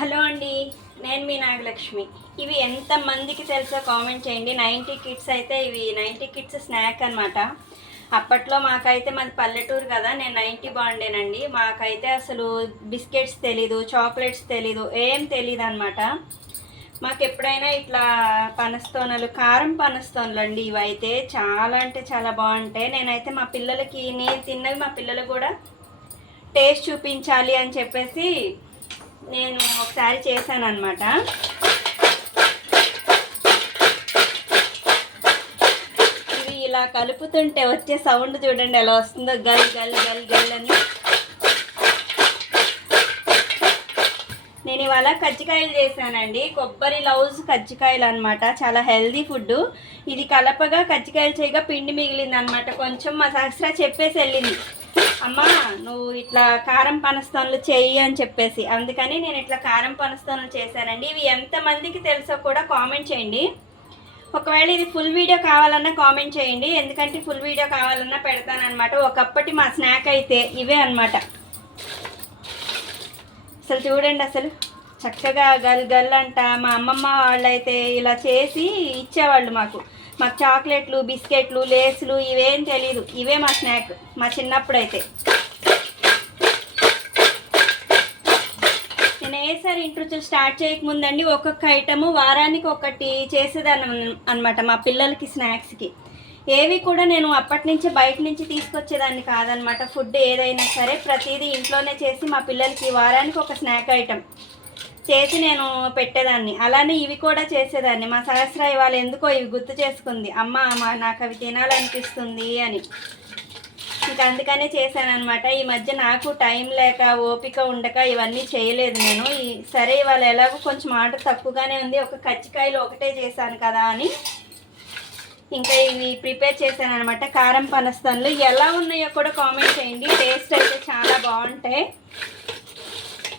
Hello అండి నేను మీ నాగలక్ష్మి. ఇవి ఎంత మందికి తెలుసో కామెంట్ చేయండి. నైంటీ కిడ్స్ అయితే ఇవి నైంటీ కిడ్స్ స్నాక్ అనమాట అప్పట్లో మాకైతే మాది పల్లెటూరు కదా నేను నైంటీ బాగుండేనండి. మాకైతే అసలు బిస్కెట్స్ తెలీదు చాక్లెట్స్ తెలీదు ఏం తెలీదు అనమాట మాకు ఎప్పుడైనా ఇట్లా పనస్తోనలు కారం పనస్తోనలు అండి ఇవైతే చాలా అంటే చాలా బాగుంటాయి. నేనైతే మా పిల్లలకి నేను తిన్నవి మా పిల్లలకు కూడా టేస్ట్ చూపించాలి అని చెప్పేసి నేను ఒకసారి చేశాను అనమాట ఇవి ఇలా కలుపుతుంటే వచ్చే సౌండ్ చూడండి ఎలా వస్తుందో. గల్ గల్ గల్ గల్ అని. నేను ఇవాళ కజ్జికాయలు చేశానండి. కొబ్బరి లౌజ్ కజ్జికాయలు అనమాట చాలా హెల్దీ ఫుడ్ ఇది కలపగా కజ్జికాయలు చేయగా పిండి మిగిలింది అనమాట కొంచెం మా సహస్ర చెప్పేసి వెళ్ళింది. అమ్మా నువ్వు ఇట్లా కారం పనస్తోన్లు చెయ్యి అని చెప్పేసి. అందుకని నేను ఇట్లా కారం పనస్తోన్లు చేశానండి. ఇవి ఎంతమందికి తెలుసో కూడా కామెంట్ చేయండి. ఒకవేళ ఇది ఫుల్ వీడియో కావాలన్నా కామెంట్ చేయండి. ఎందుకంటే ఫుల్ వీడియో కావాలన్నా పెడతానమాట ఒకప్పటి మా స్నాక్ అయితే ఇవే అనమాట అసలు చూడండి అసలు. చక్కగా గల్ గల్ అంట. మా అమ్మమ్మ వాళ్ళైతే ఇలా చేసి ఇచ్చేవాళ్ళు మాకు. మాకు చాక్లెట్లు బిస్కెట్లు లేసులు ఇవేం తెలీదు. ఇవే మా స్నాక్ మా చిన్నప్పుడైతే. నేను ఏసారి ఇంట్రొచ్చి స్టార్ట్ చేయకముందండి ఒక్కొక్క ఐటము వారానికి ఒకటి చేసేదాన్ని అనమాట మా పిల్లలకి స్నాక్స్కి. ఏవి కూడా నేను అప్పటి నుంచి బయట నుంచి తీసుకొచ్చేదాన్ని కాదనమాట ఫుడ్ ఏదైనా సరే ప్రతిదీ ఇంట్లోనే చేసి మా పిల్లలకి వారానికి ఒక స్నాక్ ఐటమ్. చేసి నేను పెట్టేదాన్ని. అలానే ఇవి కూడా చేసేదాన్ని. మా సహస్ర ఇవాళ ఎందుకో ఇవి గుర్తు చేసుకుంది. అమ్మ నాకు అవి తినాలనిపిస్తుంది అని. ఇంకా అందుకనే చేశాను అనమాట ఈ మధ్య నాకు టైం లేక ఓపిక ఉండక ఇవన్నీ చేయలేదు నేను. ఈ సరే ఇవాళ ఎలాగో కొంచెం ఆర్డర్ తక్కువగానే ఉంది. ఒక కచ్చికాయలు ఒకటే చేశాను కదా అని. ఇంకా ఇవి ప్రిపేర్ చేశాను అనమాట కారం పనస్తాన్లు ఎలా ఉన్నాయో కూడా కామెంట్ చేయండి. టేస్ట్ అయితే చాలా బాగుంటాయి.